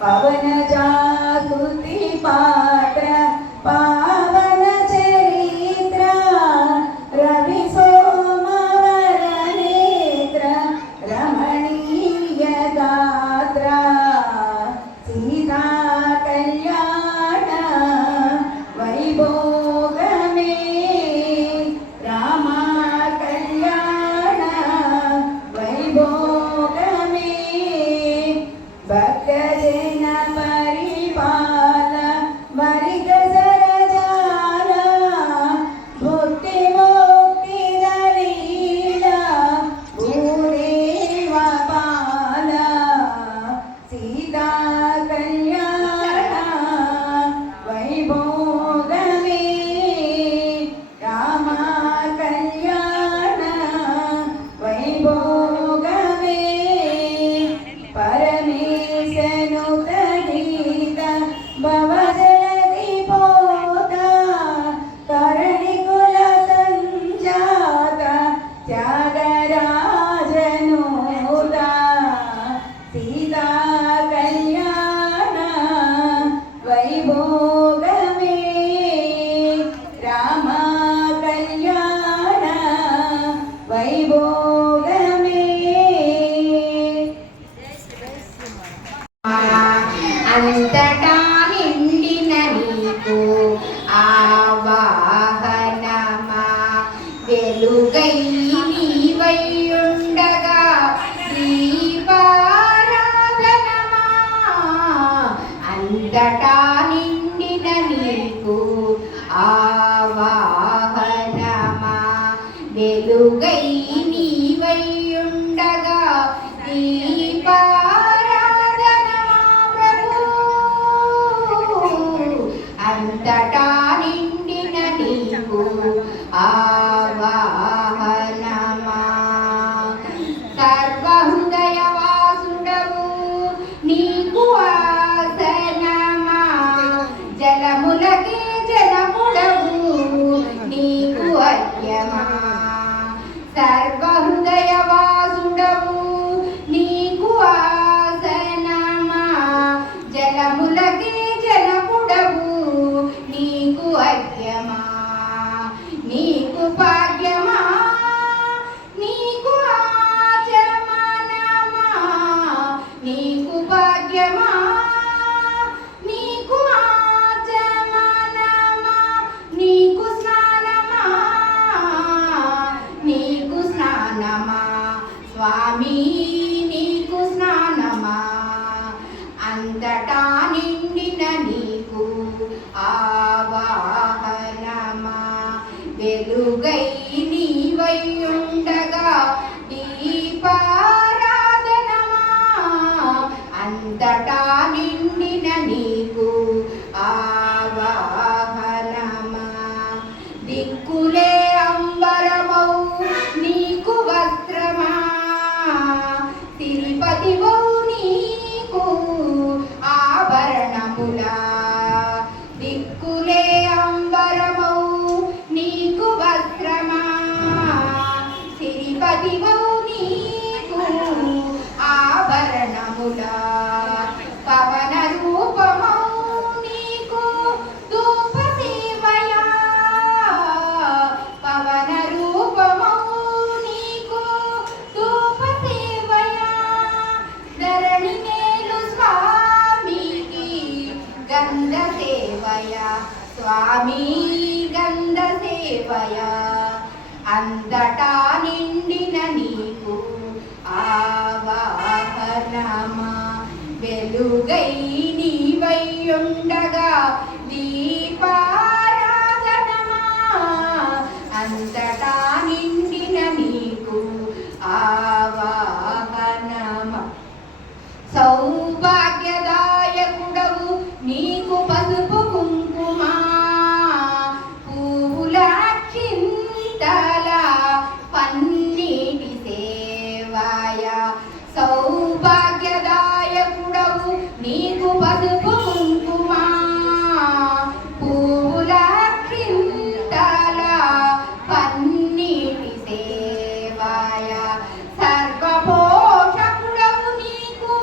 पवन जागृति पात्र पावन चरित्र అంతటా నిండిన నీకు ఆవాహనమా సర్వహృదయ వాసుడవు నీకు ఆసనమా జలములకే జలముడవు నీకు అర్ఘ్యమా సర్వహృదయ వాసుడవు నీకు ఆసనమా జలములకే జలముడవు నీకు అర్ఘ్యమా నీకు భాగ్యమా నీకు ఆచమనమా నీకు భాగ్యమా నీకు ఆచమనమా నీకు స్నానమా నీకు స్నానమా స్వామి నీకు స్నానమా అంతటా నిండిన నీకు ఆవాహనమా వెలుగై నీవై ఉండగా దీపారాధనమా అంతటా నిండిన నీకు ఆవాహనమా దిక్కులే అంబరమౌ నీకు వస్త్రమా తిరుపతివౌ నీకు ఆభరణములా దిక్కులే అంబరమౌ నీకు వస్త్రమా తిరుపతివౌ నీకు ఆభరణములా పవన రూపమౌ నీకు ధూప సేవయా పవన రూపమౌ నీకు ధూప సేవయా ధరణి మేలు స్వామికి గంధ సేవయా స్వామి గంధ సేవయా అంతటా నిండిన నీకు ఆవాహనమా వెలుగై నీవై ఉండగా దీపారాధనమా అంతటా నిండిన నీకు ఆవాహనమా సౌభాగ్యదాయకుడవు నీకు పసుపు కుంకుమా పూల చింతల పన్నీటి సేవాయ సౌభాగ్యదాయకుడవు నీకు పసుపు కుంకుమా పూల చింతల పన్నీటి సేవాయ సర్వపోషకుడవు నీకు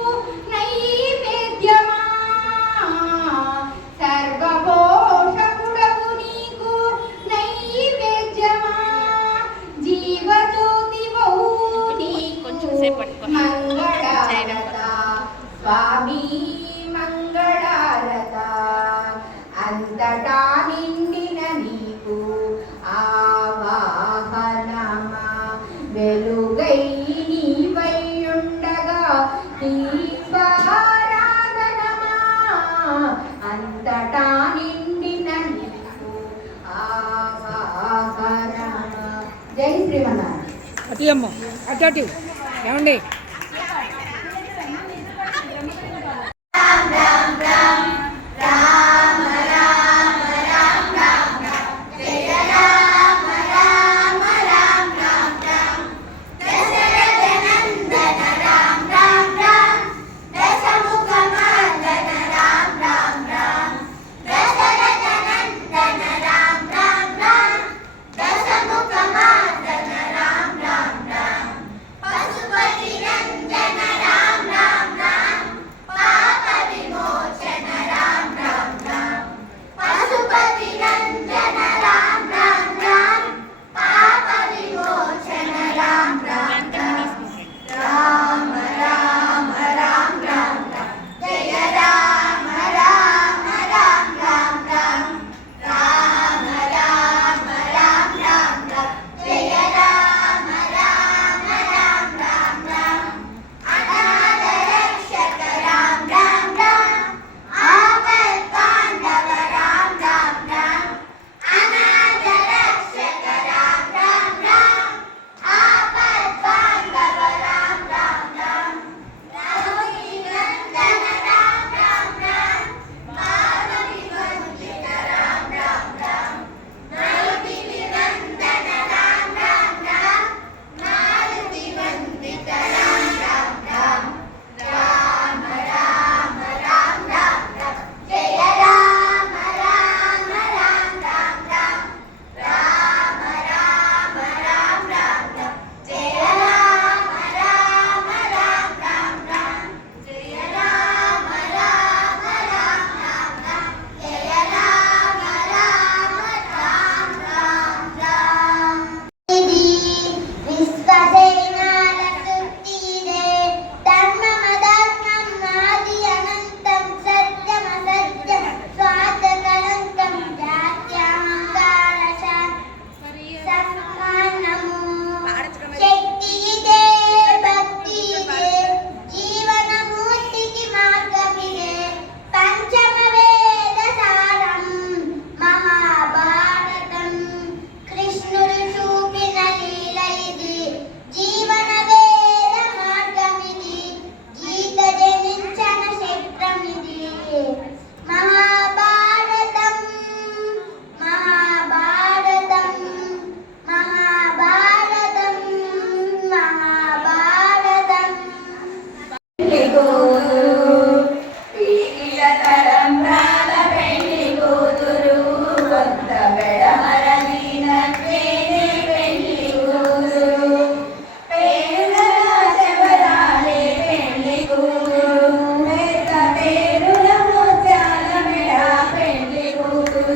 నైవేద్యమా సర్వపోషకుడవు నీకు నైవేద్యమా జీవజ్యోతివౌ నీకు మంగళారత స్వామి మంగళారత అంతటా నిండిన నీకు ఆవాహనమా వెలుగై నీవై ఉండగా దీపారాధనమా అంతటా నిండిన నీకు ఆవాహనమా జై శ్రీమన్నారాయణ. అటు అమ్మ అటు అటు ఏమండి పశుపతి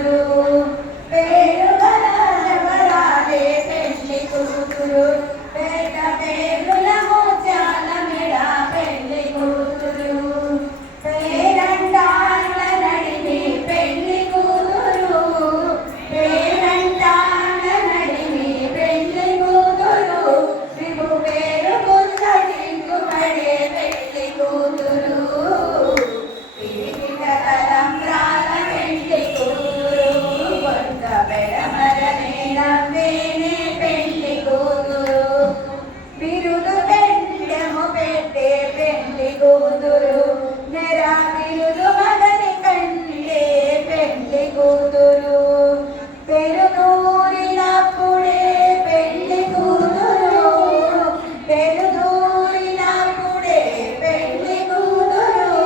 కూతురు పేరు గల ఎవరాలే పెళ్లి కూతురు పేట పేరుల ముత్యాల మెడ పెళ్లి కూతురు పేరంటాళ్ళ నడిమి పెళ్లి కూతురు పేరంటాళ్ళ నడిమి పెళ్లి కూతురు విభు పేరు పుస్తటింగు పడే పెళ్లి కూతురు పిరికిట తలంబ్రాల పెళ్లి కూతురు కొంత బెడమరనే నవ్వేనే పెళ్లి కూతురు బిరుదు పెండెము పెట్టే పెళ్లి కూతురు నెరా బిరుదు మగని కండే పెళ్లి కూతురు పెరుదూరినప్పుడే పెళ్లి కూతురు పెరుదూరినప్పుడే పెళ్లి కూతురు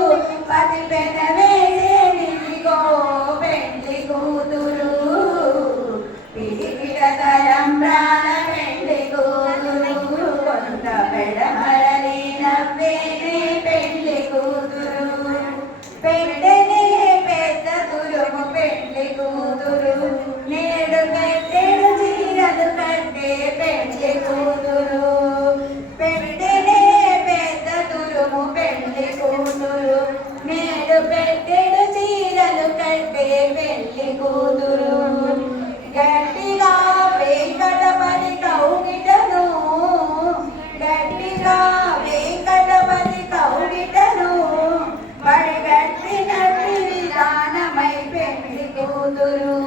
పది పెదవేసేదిగో పెళ్లి కూతురు పిడికిట తలంబ్రాల పెళ్లి కూతురు కొంత పెడమరని నవ్వేనే పెళ్లి కూతురు పెట్టెనే పెద్ద తురుము పెళ్లి కూతురు నేడు పెట్టెడు చీరలు కట్టే పెళ్లి కూతురు పెట్టెనే పెద్ద తురుము పెళ్లి కూతురు నేడు పెట్టెడు చీరలు కట్టే పెళ్లి కూతురు గట్టిగా వెంకటపతి కౌగిటను గట్టిగా వెంకటపతి కౌగిటను పడిగట్టి నట్టి విధానమై పెళ్లి కూతురు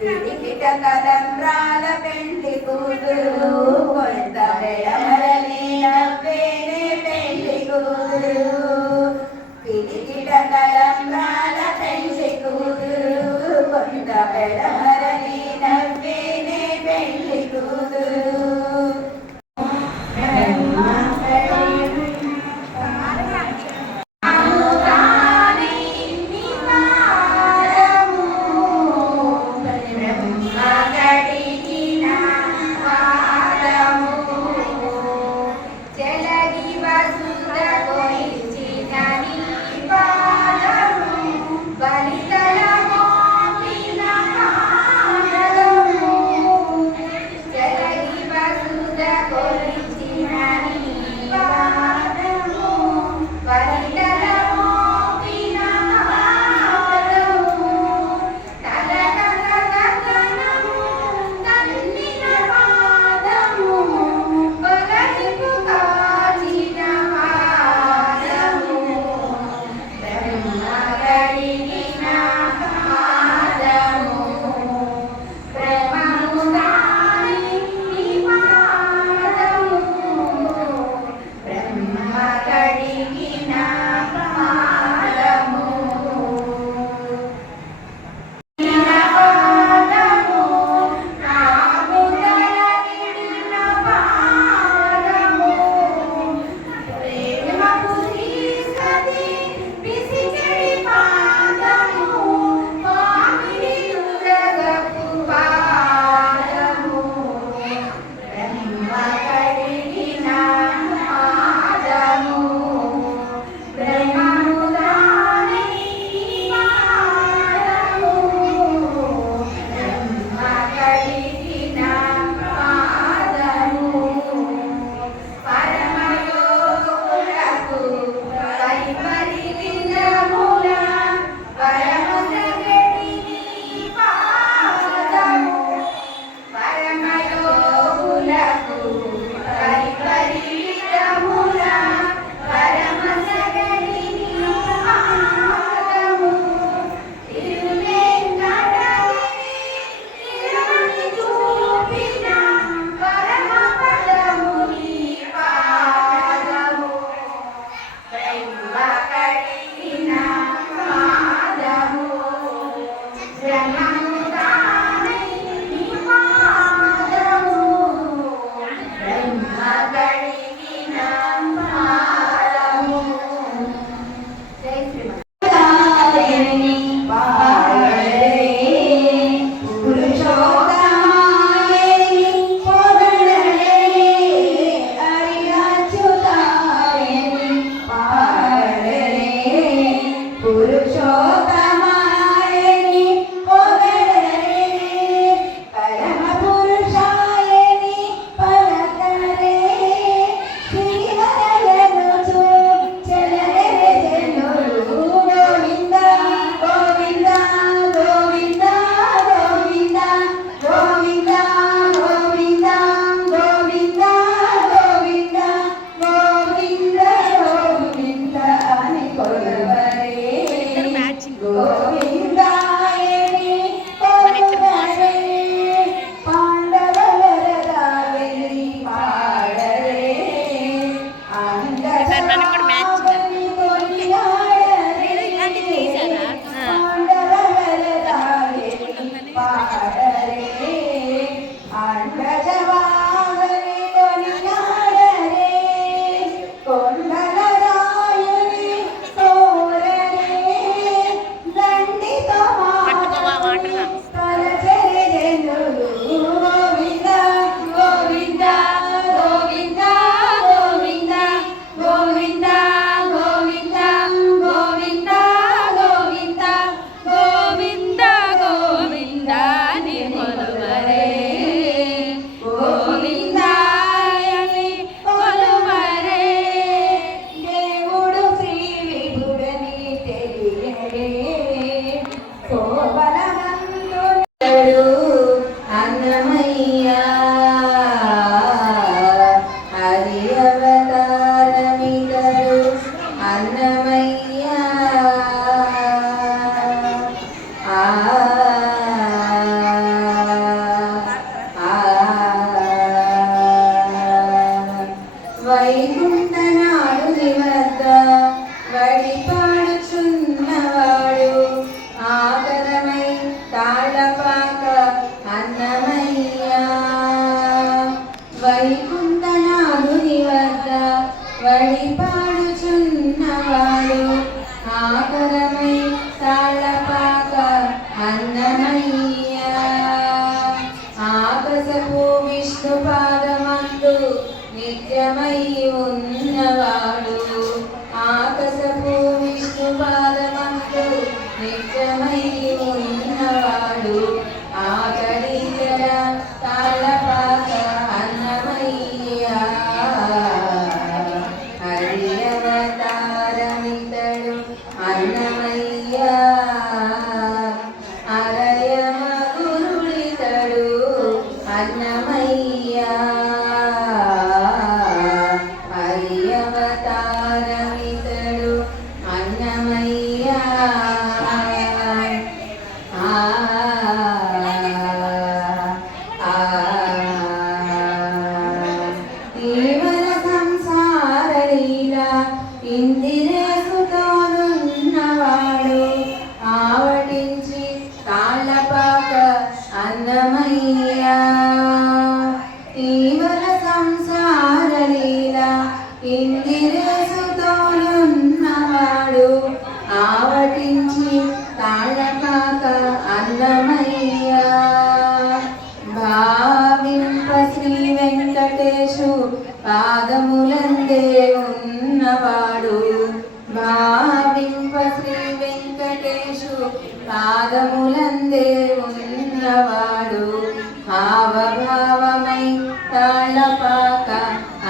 పిడికిట కలంబ్రాల పెళ్లి కూతురు కొంత బెడమరని నవ్వేనే పెళ్లి కూతురు పిడికిట కలంబ్రాల పెళ్లి కూతురు కొంత బెడమరని నవ్వేనే పెళ్లి కూతురు తాళపాక అన్నమయ్య వైకుంఠనాథుని వద్ద వడిపాడుచున్నవాడు ఆకరమై తాళపాక అన్నమయ్య ఆకాశపు విష్ణు పాదమందు నిత్యమై ఉన్నవాడు ఆకాశపు విష్ణు పాదమందు నిత్యమై ఉన్నవాడు ఆకడి జర తాళపాక అన్నమయ్య హరియవతారమితడు అన్నమయ్య అరయమ గురుడితడు అన్నమయ్య హరియవతారమితడు అన్నమయ్య కేవల సంసార లీల ఇందిరేసుతోనున్నవాడు ఆవటించి తాళ్ళపాక అన్నమయ్య కేవల సంసార లీల ఇందిరేసుతోనున్నవాడు ఆవటించి తాళ్ళపాక అన్నమయ్య భావింప శ్రీ వెంకటేశు పాదములందే ఉన్నవాడు భావింప శ్రీ వెంకటేశు పాదములందే ఉన్నవాడు హావభావమై తాళపాక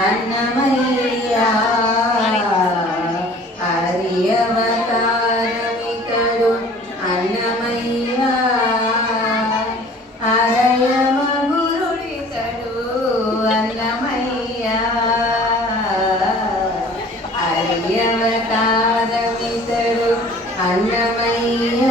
అన్నమయ్య హరియవతారమితడు అన్నమయ్య హరయమ గురుడితడు అన్నమయ్య హరియవతారమితడు అన్నమయ్య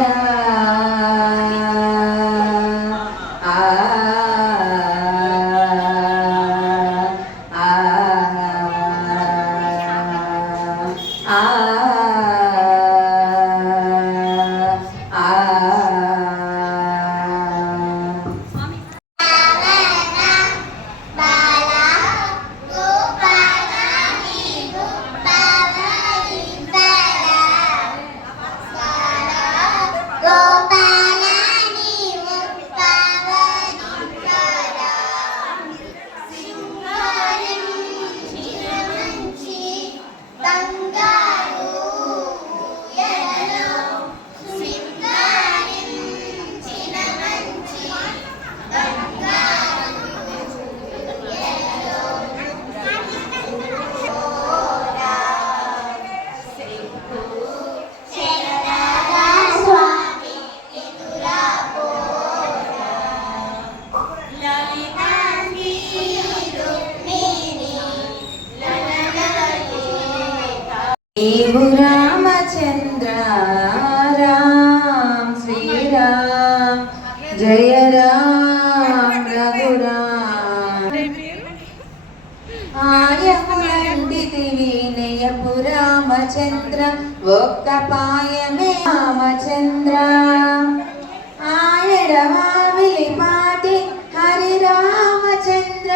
నీవు రామచంద్ర రామ్ శ్రీరామ్ జయ రామ్ రఘురామ్ ఆయములంటివి నయపు రామచంద్ర ఒక్క పాయమే రామచంద్ర ఆయడవావిలి పాటి హరి రామచంద్ర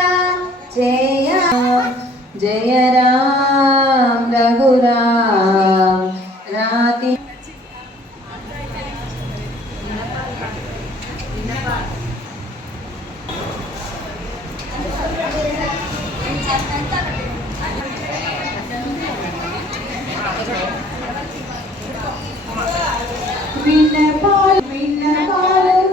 జయ జయ రామ్ రఘురామ్ రాతి విన్నపాలు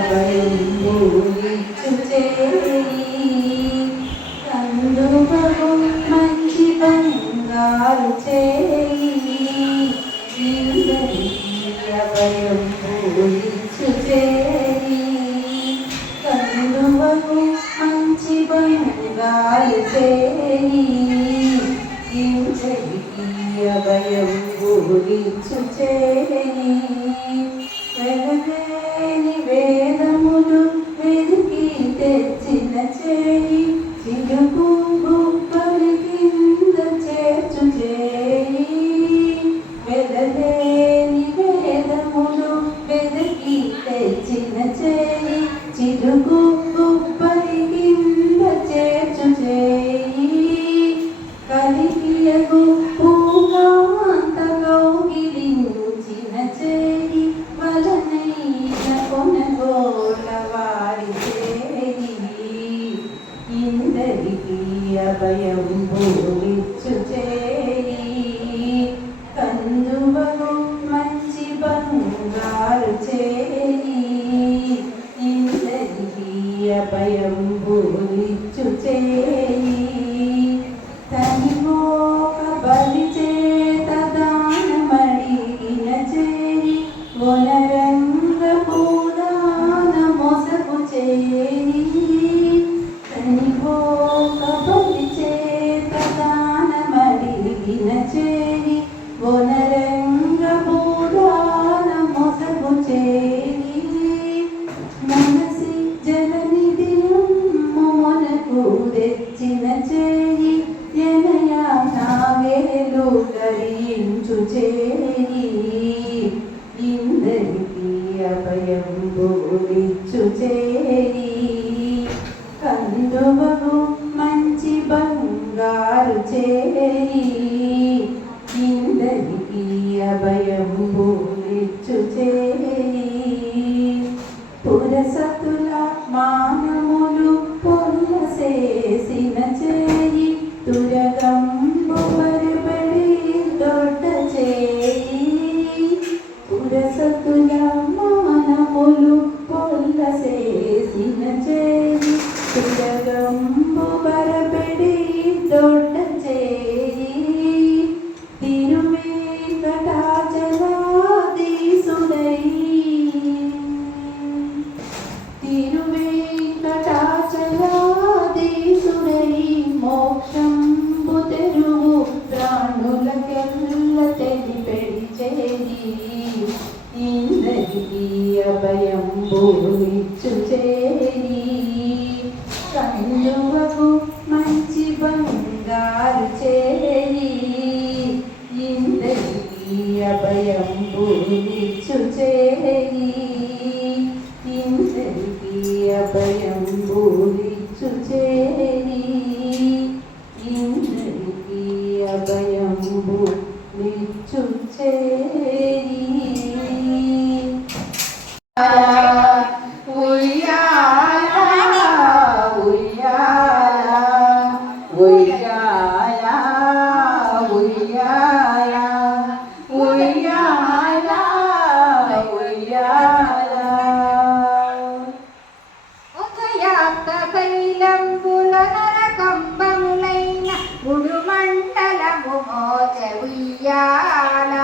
భయం పూలిచ్చు చేయి కందువగు మంచి బంగారు చేయి భయం పూలిచ్చు చేయి కందువగు మంచి బంగారు చేయి భయం పూలిచ్చు చేయి వెలలేని వేదములు వెతికి తెచ్చిన చేయి చిరుకు గుబ్బలి కింద చేర్చు చేయి వెలలేని వేదములు వెతికి తెచ్చిన చేయి చిరుకు గుబ్బలి కింద చేర్చు చేయి కలిగియగు పూగాంత కౌగిలించిన చేయి వలనైన కొనగోళ్ళ వారి చేయి ఇందరికీ అభయం పూలిచ్చు చేయి కందువగు మంచి బంగారు చేయి ఇందరికీ అభయం పూలిచ్చు చేయి తనివోక బలి చేత దానమడిగిన చేయి వనరంగ పూదాన మొసపు చేయి తనివోక బలి చేత దానమడిగిన చేయి వనరంగ పూదాన మొసపు చేయి మనసి జలనిధి మనకు తెచ్చిన చేయి ఎనయా నాగేలు ధరించు చేయి ఇందరికీ అభయం పూలిచ్చు చేయి కందువగు మంచి బంగారు చేయి ఇందరికీ అభయం పూలిచ్చు చేయి పురసతుల మానములు పొల్లసేసిన చేయి తురగంబు మరుబడి దొడ్డ చేయి పురసతుల మానములు పొల్లసేసిన చేయి తురగంబు మరుబడి దొడ్డ చేయి తిరువేంకటాచలాధీసుడై తిరువేంకటాచలాధీసుడై మోక్షంబు తెరువు ప్రాణులకెల్ల తెలిపెడి చేయి ఇందరికీ అభయం పూలిచ్చు చేయి కందువగు మంచి బంగారు చేయి ఇందరికీ అభయం పూలిచ్చు చేయి ఇందరికీ అభయం పూలిచ్చు చేయి ఇందరికీ అభయం పూలిచ్చు చేయి ఉయ్యాల ఉయ్యాల ఉయ్యాల ఉయ్యాల ఉయ్యాల ఉయ్యాల ఉదయాత్త కైలంబుల నరకంబములైన ఉడుమండలము మోచ ఉయ్యాల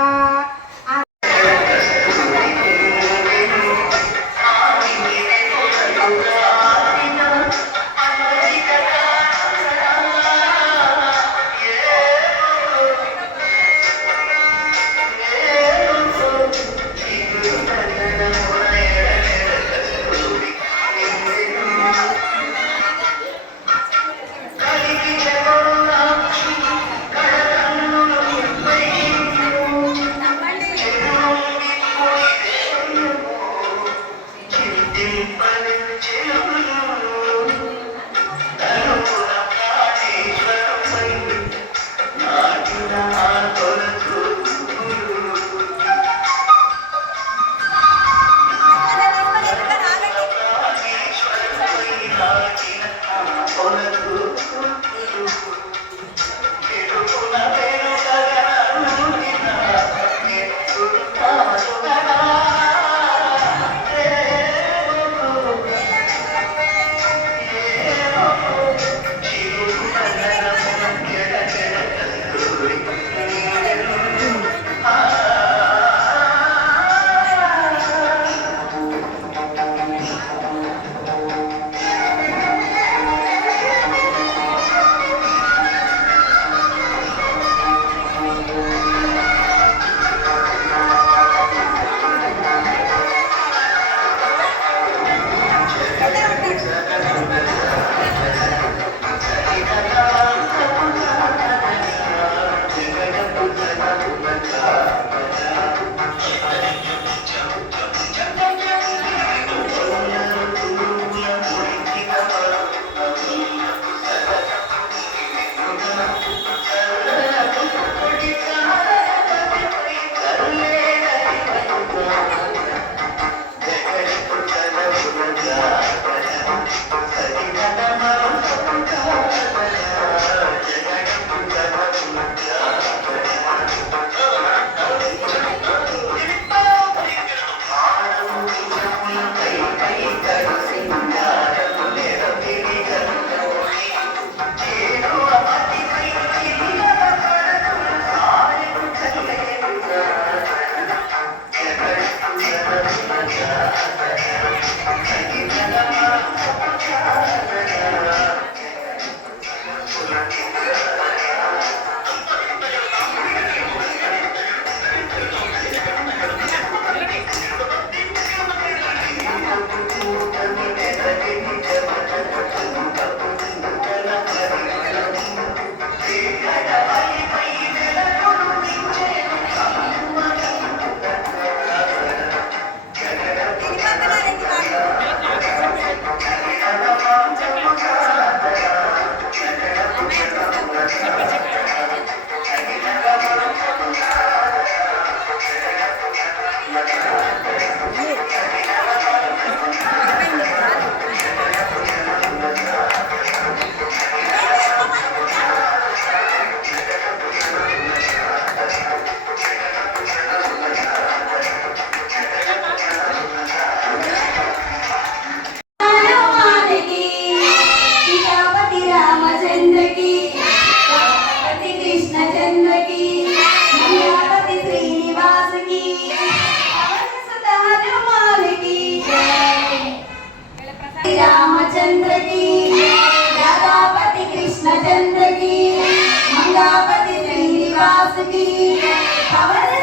తీరే పవన